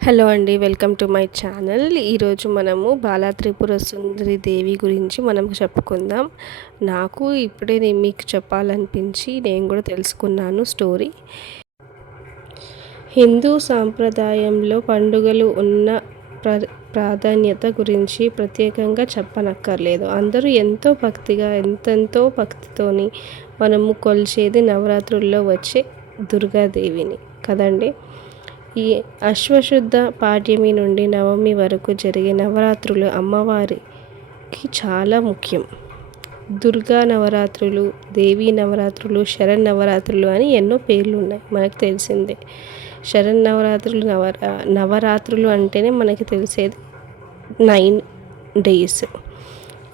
Hello అండి welcome to my channel. ఈరోజు మనము బాలా త్రిపుర సుందరి దేవి గురించి మనం చెప్పుకుందాం. నాకు ఇప్పుడే నేను మీకు చెప్పాలనిపించి నేను కూడా తెలుసుకున్నాను స్టోరీ. హిందూ సాంప్రదాయంలో పండుగలు ఉన్న ప్ర ప్రాధాన్యత గురించి ప్రత్యేకంగా చెప్పనక్కర్లేదు. అందరూ ఎంతో భక్తిగా ఎంతెంతో భక్తితోని మనము కొలిచేది నవరాత్రుల్లో వచ్చే దుర్గాదేవిని. కదండి? ఈ అశ్వశుద్ధ పాడ్యమి నుండి నవమి వరకు జరిగే నవరాత్రులు అమ్మవారికి చాలా ముఖ్యం. దుర్గా నవరాత్రులు దేవీ నవరాత్రులు శరణ్ నవరాత్రులు అని ఎన్నో పేర్లు ఉన్నాయి మనకు తెలిసిందే. శరణ్ నవరాత్రులు నవరా నవరాత్రులు అంటేనే మనకి తెలిసేది నైన్ డేస్.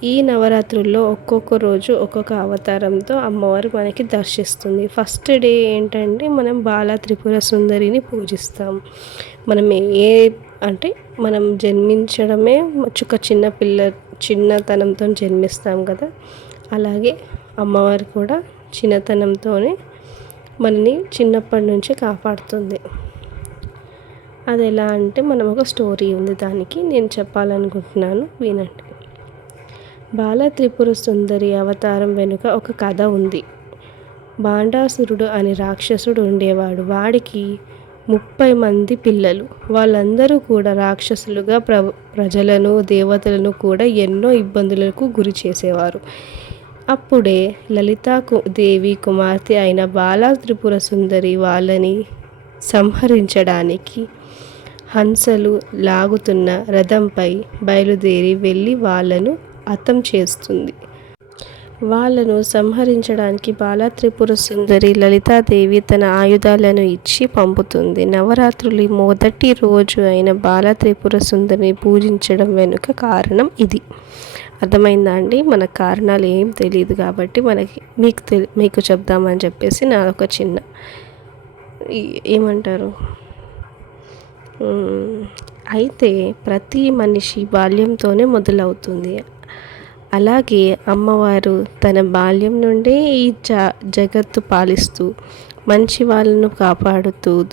ఈ నవరాత్రుల్లో ఒక్కొక్క రోజు ఒక్కొక్క అవతారంతో అమ్మవారు మనకి దర్శిస్తుంది. ఫస్ట్ డే ఏంటంటే మనం బాల త్రిపుర సుందరిని పూజిస్తాం. మనం ఏ అంటే మనం జన్మించడమే ఒక చిన్న పిల్ల చిన్నతనంతో జన్మిస్తాం కదా. అలాగే అమ్మవారు కూడా చిన్నతనంతోనే మనని చిన్నప్పటి నుంచి కాపాడుతుంది. అది ఎలా అంటే మనం ఒక స్టోరీ ఉంది దానికి. నేను చెప్పాలనుకుంటున్నాను. వినండి. బాల త్రిపుర సుందరి అవతారం వెనుక ఒక కథ ఉంది. బాండాసురుడు అనే రాక్షసుడు ఉండేవాడు. వాడికి ముప్పై మంది పిల్లలు. వాళ్ళందరూ కూడా రాక్షసులుగా ప్ర ప్రజలను దేవతలను కూడా ఎన్నో ఇబ్బందులకు గురి చేసేవారు. అప్పుడే లలితా దేవి కుమార్తె అయిన బాలా త్రిపుర సుందరి వాళ్ళని సంహరించడానికి హంసలు లాగుతున్న రథంపై బయలుదేరి వెళ్ళి వాళ్ళను అర్థం చేస్తుంది. వాళ్ళను సంహరించడానికి బాలత్రిపుర సుందరి లలితాదేవి తన ఆయుధాలను ఇచ్చి పంపుతుంది. నవరాత్రులు మొదటి రోజు అయిన బాలత్రిపుర సుందరిని పూజించడం వెనుక కారణం ఇది. అర్థమైందా అండి? మన కారణాలు ఏం తెలియదు కాబట్టి మనకి మీకు తెలి మీకు చెప్దామని చెప్పేసి నా ఒక చిన్న ఏమంటారు? అయితే ప్రతి మనిషి బాల్యంతోనే మొదలవుతుంది. అలాగే అమ్మవారు తన బాల్యం నుండే ఈ జ జగత్తు పాలిస్తూ మంచి వాళ్ళను కాపాడుతూ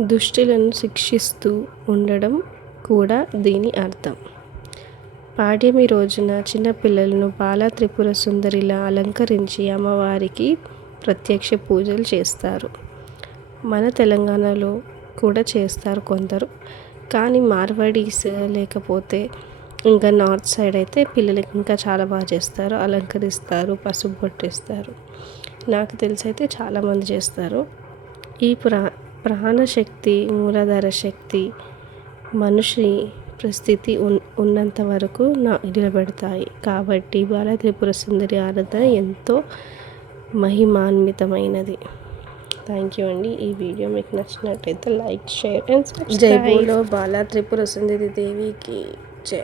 దుష్టులను శిక్షిస్తూ ఉండడం కూడా దీని అర్థం. పాడ్యమి రోజున చిన్నపిల్లలను బాల త్రిపుర సుందరిలా అలంకరించి అమ్మవారికి ప్రత్యక్ష పూజలు చేస్తారు. మన తెలంగాణలో కూడా చేస్తారు కొందరు. కానీ మార్వాడీస్ లేకపోతే ఇంకా నార్త్ సైడ్ అయితే పిల్లలకి ఇంకా చాలా బాగా చేస్తారు అలంకరిస్తారు పసుపు కొట్టేస్తారు నాకు తెలిసి అయితే చాలామంది చేస్తారు. ఈ ప్రా ప్రాణశక్తి మూలాధార శక్తి మనిషి పరిస్థితి ఉన్ ఉన్నంత వరకు నా నిలబెడతాయి. కాబట్టి బాల త్రిపుర సుందరి ఆరాధన ఎంతో మహిమాన్వితమైనది. థ్యాంక్ యూ అండి. ఈ వీడియో మీకు నచ్చినట్టయితే లైక్ షేర్ అండ్ జై బోలో బాల త్రిపుర సుందరి దేవికి. జై